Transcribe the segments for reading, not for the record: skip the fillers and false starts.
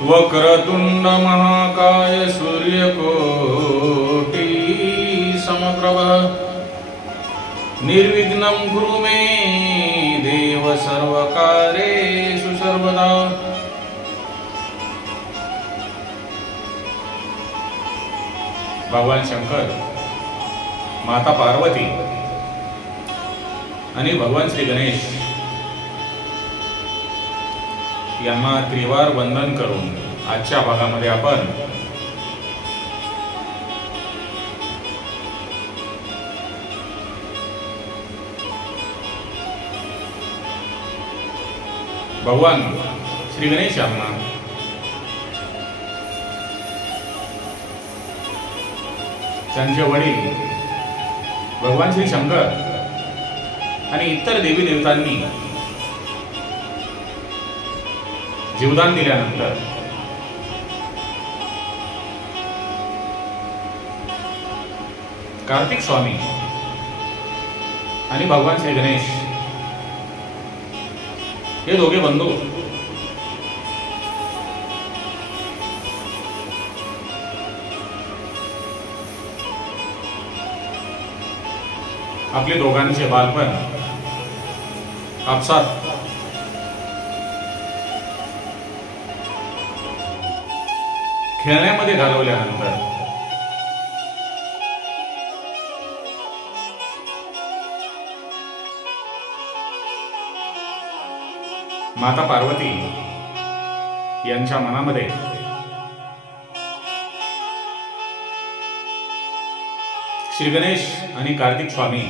वक्रतुंड महाकाय सूर्यकोटि समप्रभ निर्विघ्नं कुरु मे देव सर्वकार्येषु सर्वदा। भगवान शंकर, माता पार्वती आणि भगवान श्री गणेश यांना त्रिवार वंदन करून आजच्या भागामध्ये आपण भगवान श्री गणेश यांना त्यांचे वडील भगवान श्री शंकर आणि इतर देवी देवतांनी जीवदान दिल्यानंतर कार्तिक स्वामी आणि भगवान श्री गणेश हे दोघे बंधू आपले दोघांचे बालपण आपसात खेळण्यामध्ये घालवल्यानंतर माता पार्वती यांच्या मनामध्ये श्री गणेश आणि कार्तिक स्वामी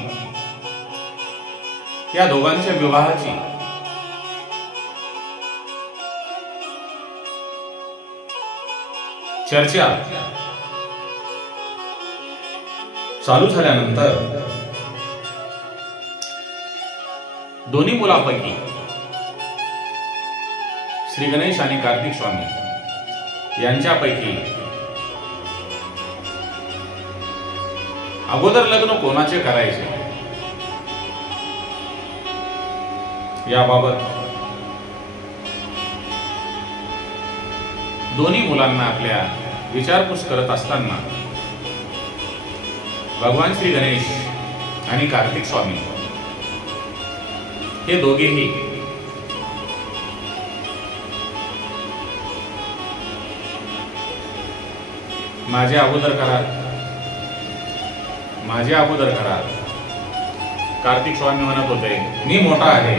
या दोघांच्या विवाहाची चर्चा चालू झाल्यानंतर दोन्ही मुलांपैकी श्री गणेश आणि कार्तिक स्वामी यांच्यापैकी अगोदर लग्न कोणाचे करायचे याबाबत दोन्ही मुलांना आपल्या विचारपूस करत असताना भगवान श्री गणेश आणि कार्तिक स्वामी हे दोघेही माझे अगोदर करा। कार्तिक स्वामी म्हणत होते, मी मोठा आहे,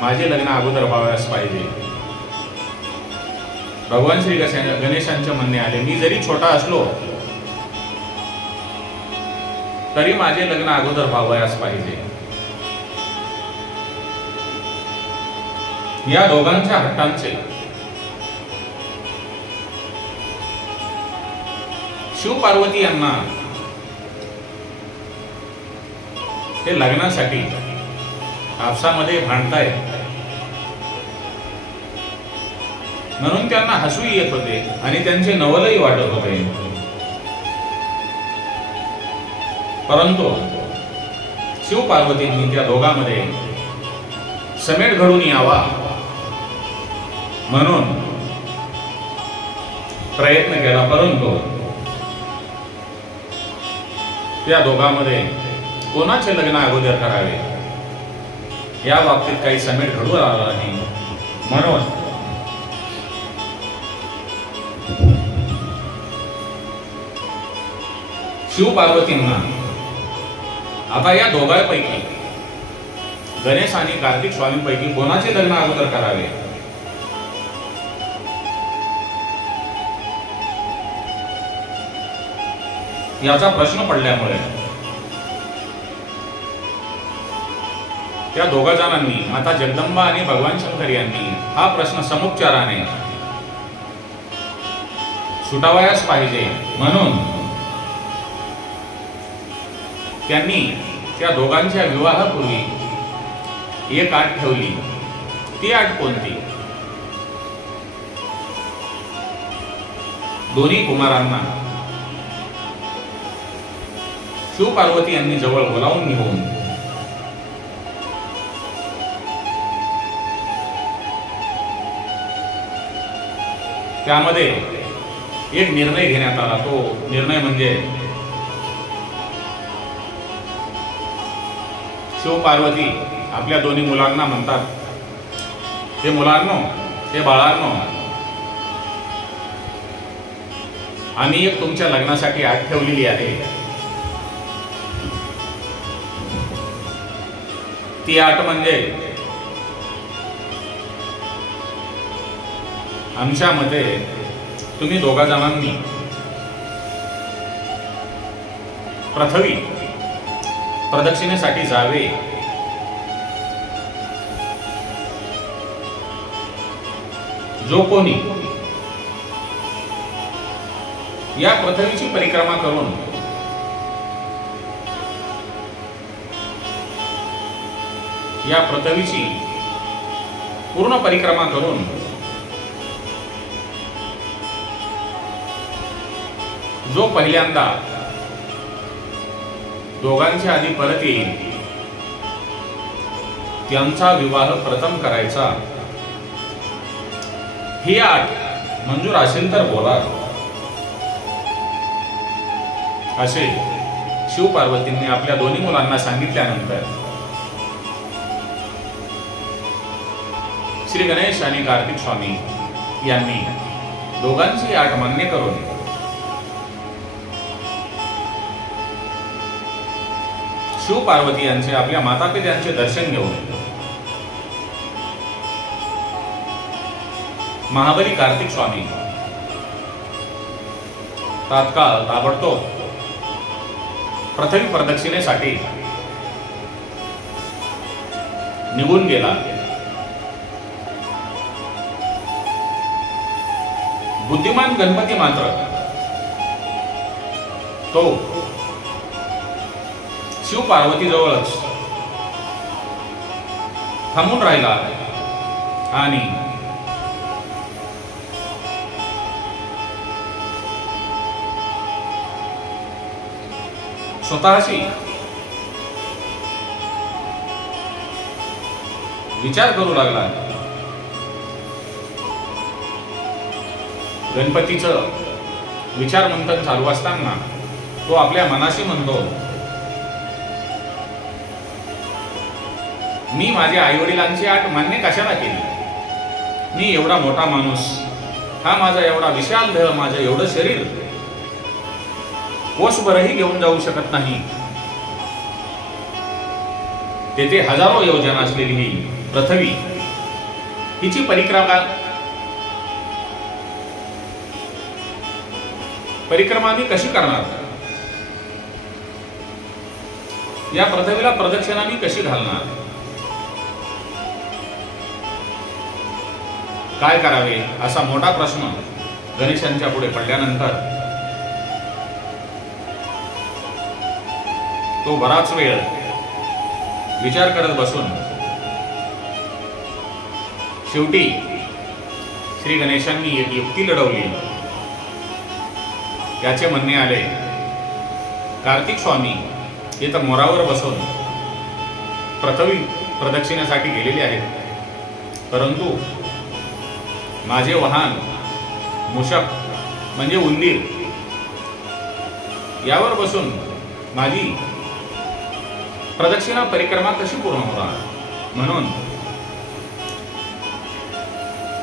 माझे लग्न अगोदर व्हावयास पाहिजे। भगवान श्री गणेशांचे म्हणणे आले, मी जरी छोटा असलो तरी माझे लग्न अगोदर व्हावयास पाहिजे। या दोघांच्या हट्टांचे शिव पार्वती यांना हे लग्नासाठी आपसामध्ये भांडतायत म्हणून त्यांना हसू येत होते आणि त्यांचे नवलही वाटत होते। परंतु शिव पार्वतींनी त्या दोघांमध्ये समेट घडून यावा म्हणून प्रयत्न केला, परंतु त्या दोघांमध्ये कोणाचे लग्न अगोदर करावे या बाबतीत काही समेट घडून आला नाही। म्हणून शिव पार्वतींना आता या दोघांपैकी गणेश आणि कार्तिक स्वामींपैकी कोणाचे लग्न अगोदर करावे याचा प्रश्न पडल्यामुळे त्या दोघा जणांनी माता जगदंबा आणि भगवान शंकर यांनी हा प्रश्न समुच्चाराने सुटावयास पाहिजे म्हणून त्यांनी त्या दोघांच्या विवाहापूर्वी एक अट ठेवली। ती अट कोणती? दोन्ही कुमारांना शिव पार्वती यांनी जवळ बोलावून घेऊन त्यामध्ये एक निर्णय घेण्यात आला. तो निर्णय म्हणजे शिवपार्वती आपल्या दोन्ही मुलांना म्हणतात, ते मुलांनो, ते बाळांनो, आम्ही एक तुमच्या लग्नासाठी अट ठेवलेली आहे. ती अट म्हणजे आमच्या मते तुम्ही दोघा जणांनी पृथ्वी प्रदक्षिणेसाठी जावे. जो कोणी या पृथ्वीची परिक्रमा करून या पृथ्वीची पूर्ण परिक्रमा करून जो पहिल्यांदा दोघांच्या आधी परत येईल त्यांचा विवाह प्रथम करायचा. ही अट मंजूर असेल तर बोला, असे शिवपार्वतींनी आपल्या दोन्ही मुलांना सांगितल्यानंतर श्री गणेश आणि कार्तिक स्वामी यांनी दोघांची अट मान्य करून शिवपार्वती यांचे आपल्या मातापित्यांचे दर्शन घेऊन महाबली कार्तिक स्वामी तात्काळ ताबडतोब पृथ्वी प्रदक्षिणेसाठी निघून गेला. बुद्धिमान गणपती मात्र तो शिवपार्वती जवळच थांबून राहिला आणि स्वतःशी विचार करू लागला. गणपतीचं विचार मंथन चालू असताना तो आपल्या मनाशी म्हणतो, मी माझ्या आईवडिलांची अट मान्य कशाला केली? मी एवढा मोठा माणूस, हा माझा एवढा विशाल देह, माझं एवढं शरीर कोसभरही घेऊन जाऊ शकत नाही. तेथे हजारो योजना असलेली ही पृथ्वी, हिची परिक्रमा मी कशी करणार? या पृथ्वीला प्रदक्षिणा मी कशी घालणार? काय करावे असा मोठा प्रश्न गणेशांच्या पुढे पडल्यानंतर तो बराच वेळ विचार करत बसून शेवटी श्री गणेशांनी एक युक्ती लढवली. त्याचे म्हणणे आले, कार्तिक स्वामी हे तर मोरावर बसून पृथ्वी प्रदक्षिणेसाठी गेलेले आहेत, परंतु माझे वाहन मूषक म्हणजे उंदीर यावर बसून माझी प्रदक्षिणा परिक्रमा कशी पूर्ण होणार? म्हणून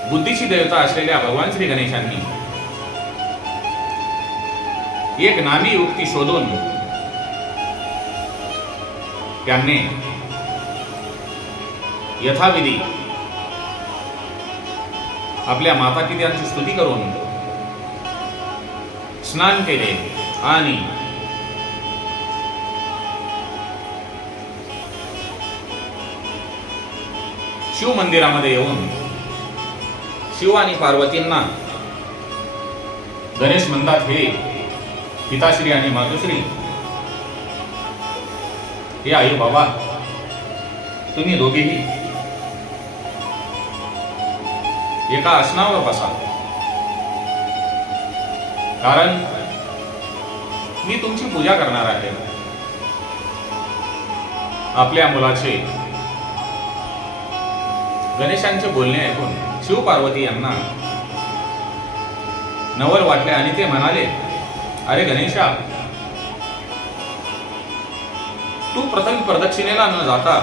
बुद्धीची देवता असलेल्या भगवान श्री गणेशांनी एक नामी युक्ती शोधून त्यांनी यथाविधी आपल्या मातापित्यांची स्तुती करून स्नान केले आणि शिव मंदिरामध्ये येऊन शिव आणि पार्वतींना गणेश म्हणतात, हे पिताश्री आणि मातुश्री, हे आई बाबा, तुम्ही दोघेही एका आसनावर बसा, कारण मी तुमची पूजा करणार आहे. आपल्या मुलाचे गणेशांचे बोलणे ऐकून शिवपार्वती यांना नवल वाटले आणि ते म्हणाले, अरे गणेशा, तू प्रथम प्रदक्षिणेला न जाता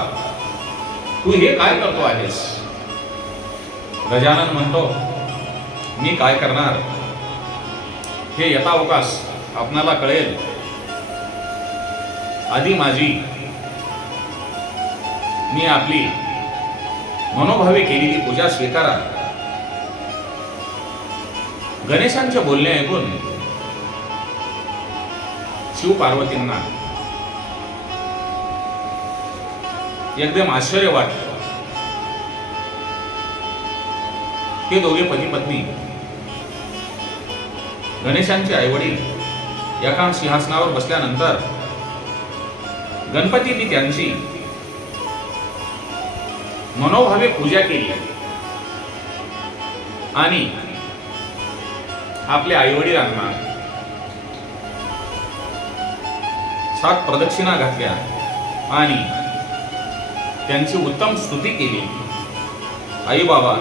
तू हे काय करतो आहेस? गजानन म्हणतो, मी काय करणार हे यथावकाश आपणाला कळेल. आधी मी आपली मनोभावे केलेली पूजा स्वीकारा. गणेशांचे बोलणे ऐकून शिव पार्वतींना एकदम आश्चर्य वाटलं. ते दोघे पती पत्नी गणेशांचे आईवडील एका सिंहासनावर बसल्यानंतर गणपतींनी त्यांची मनोभावे पूजा केली आणि आपल्या आईवडिलांना 7 प्रदक्षिणा घातल्या आणि त्यांची उत्तम स्तुती केली. आई बाबा,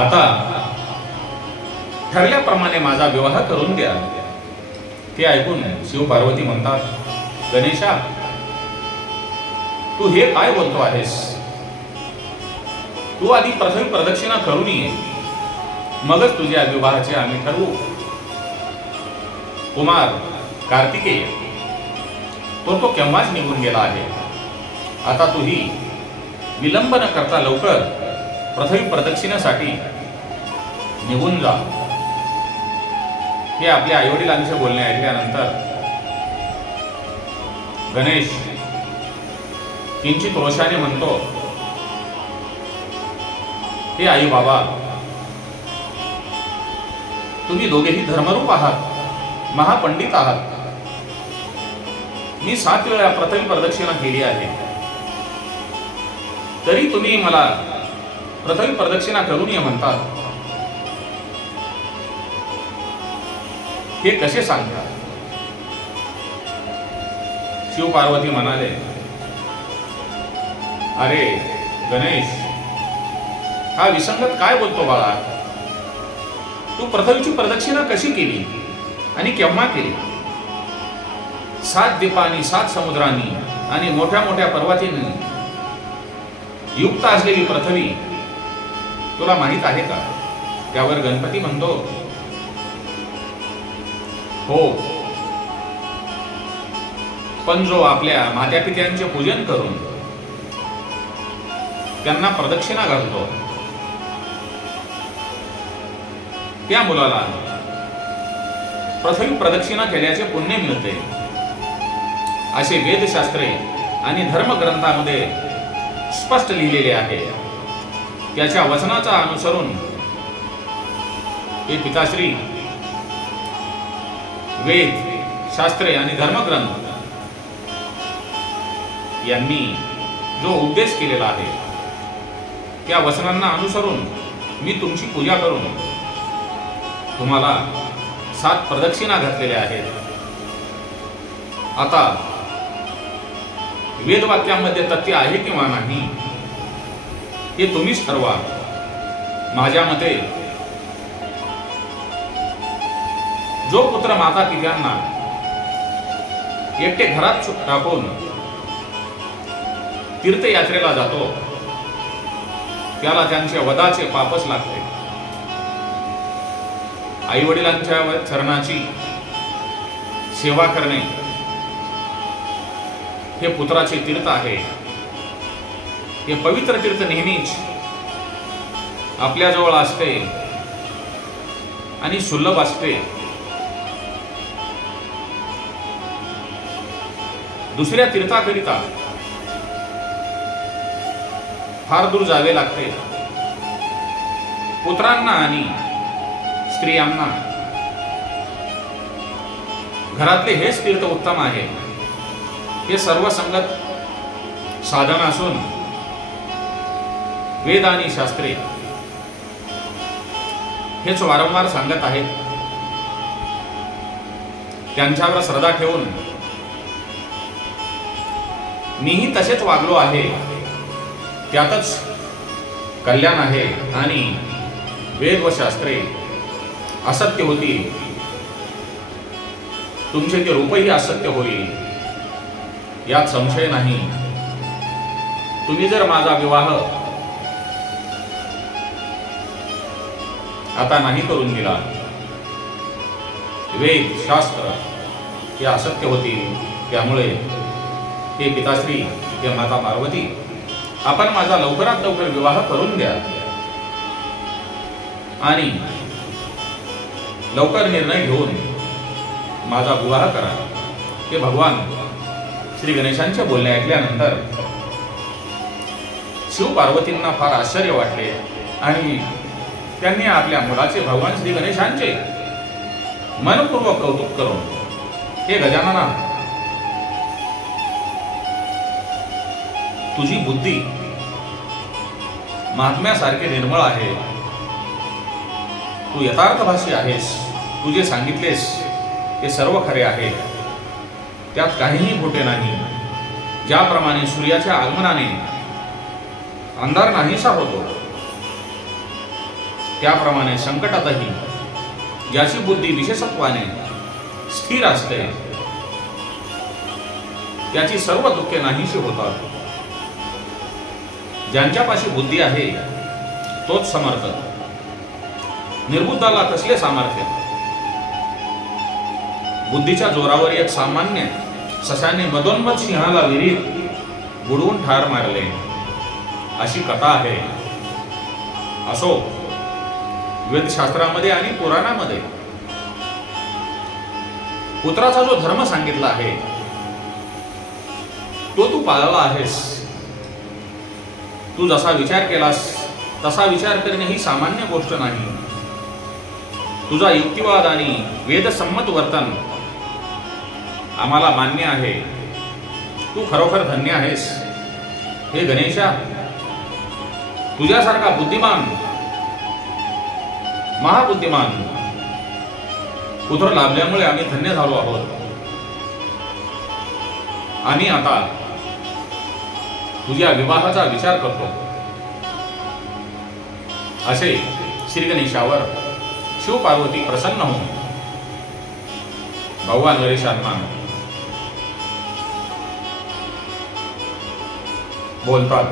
आता ठरल्याप्रमाणे माझा विवाह करून द्या. ते ऐकून शिव पार्वती म्हणतात, गणेशा, तू हे काय बोलतो आहेस? तू आधी प्रथम प्रदक्षिणा करून ये, मगच तुझ्या विवाहाचे आम्ही ठरवू. कुमार कार्तिकेय तो केव्हाच निघून गेला आहे. आता तूही विलंब न करता लवकर प्रथम प्रदक्षिणेसाठी निघून जा. हे आपल्या आईवडिलांचे बोलणे ऐकल्यानंतर गणेश किंचित रोषाने म्हणतो, हे आई बाबा, तुम्ही दोघेही धर्मरूप आहात, महापंडित आहात. मी 7 वेळा प्रथम प्रदक्षिणा केली आहे, तरी तुम्ही मला प्रथम प्रदक्षिणा करून ये म्हणतात. हे कसे सांगतात? शिव पार्वती म्हणाले, अरे गणेश, हा विसंगत काय बोलतो बाळा? तू प्रथमची प्रदक्षिणा कशी केली आणि केव्हा केली? 7 द्वीपांनी, 7 समुद्रांनी आणि मोठ्या मोठ्या पर्वतांनी युक्त असलेली पृथ्वी तुला माहित आहे का? त्यावर गणपती म्हणतो, हो, पण जो आपल्या मातापित्यांचे पूजन करून त्यांना प्रदक्षिणा घालतो, त्या मुलाला प्रथम प्रदक्षिणा केल्याचे पुण्य मिळते, असे वेदशास्त्रे आणि धर्मग्रंथामध्ये स्पष्ट लिहिलेले आहे. त्याच्या वचनाचा अनुसरून हे पिताश्री वेद, शास्त्रे आणि धर्मग्रंथ यांनी जो उपदेश केलेला आहे, त्या वचनांना अनुसरून मी तुमची पूजा करून तुम्हाला 7 प्रदक्षिणा घातलेल्या आहेत. आता वेदवाक्यामध्ये तथ्य आहे किंवा नाही हे तुम्हीच ठरवा. माझ्या मते जो पुत्र माता पित्यांना एकटे घरात टाकून तीर्थयात्रेला जातो, त्याला त्यांच्या वधाचे पापच लागते. आई वडिलांच्या चरणाची सेवा करणे हे पुत्राचे तीर्थ आहे. हे पवित्र तीर्थ नेहमीच आपल्याजवळ असते आणि सुलभ असते. दुसऱ्या तीर्थाकरिता फार दूर जावे लागते. पुत्रांना आणि स्त्रियांना घरातले हेच तीर्थ उत्तम आहे. हे सर्व संगत साधन असून वेद आणि शास्त्रे हेच वारंवार सांगत आहेत. त्यांच्यावर श्रद्धा ठेवून मीही तसेच वागलो आहे. त्यातच कल्याण आहे आणि वेद व शास्त्रे असत्य होतील, तुमचे ते रूपही असत्य होईल, यात संशय नाही. तुम्ही जर माझा विवाह आता नाही करून दिला, वेद शास्त्र हे असत्य होतील. त्यामुळे हे पिताश्री, हे माता पार्वती, आपण माझा लवकरात लवकर विवाह करून द्या आणि लवकर निर्णय घेऊन माझा विवाह करा. हे भगवान श्री गणेशांचे बोलणे ऐकल्यानंतर शिव पार्वतींना फार आश्चर्य वाटले आणि त्यांनी आपल्या मुलाचे भगवान श्री गणेशांचे मनपूर्वक कौतुक करून, हे गजानना, तुझी बुद्धी महात्म्यासारखे निर्मळ आहे, तू यथार्थभाषी आहेस, तू जे सांगितलेस ते सर्व खरे आहे, त्यात काहीही खोटे नाही. ज्याप्रमाणे सूर्याच्या आगमनाने अंधार नाहीसा होतो, त्याप्रमाणे संकटातही ज्याची बुद्धी विशेषत्वाने स्थिर असते त्याची सर्व दुःखे नाहीशी होतात. ज्यांच्यापाशी बुद्धी आहे तोच समर्थ. निर्बुद्धाला कसले सामर्थ्य? बुद्धीच्या जोरावर एक सामान्य सशाने मधोन्मध सिंहाला विहिरीत बुडवून ठार मारले, अशी कथा आहे. असो, वेदशास्त्रामध्ये आणि पुराणामध्ये पुत्राचा जो धर्म सांगितला आहे तो तू पाळला आहेस. तू जसा विचार केलास तसा विचार करणे ही सामान्य गोष्ट नाही. तुझा युक्तिवाद आणि वेदसंमत वर्तन आम्हाला मान्य आहे. तू खरोखर धन्य आहेस. हे गणेशा, तुझ्यासारखा बुद्धिमान, महाबुद्धिमान पुत्र लाभल्यामुळे आम्ही धन्य झालो आहोत. आम्ही आता तुझ्या विवाहाचा विचार करतो. असे श्री गणेशावर शिव पार्वती प्रसन्न होऊन भगवान गणेशांना बोलतात.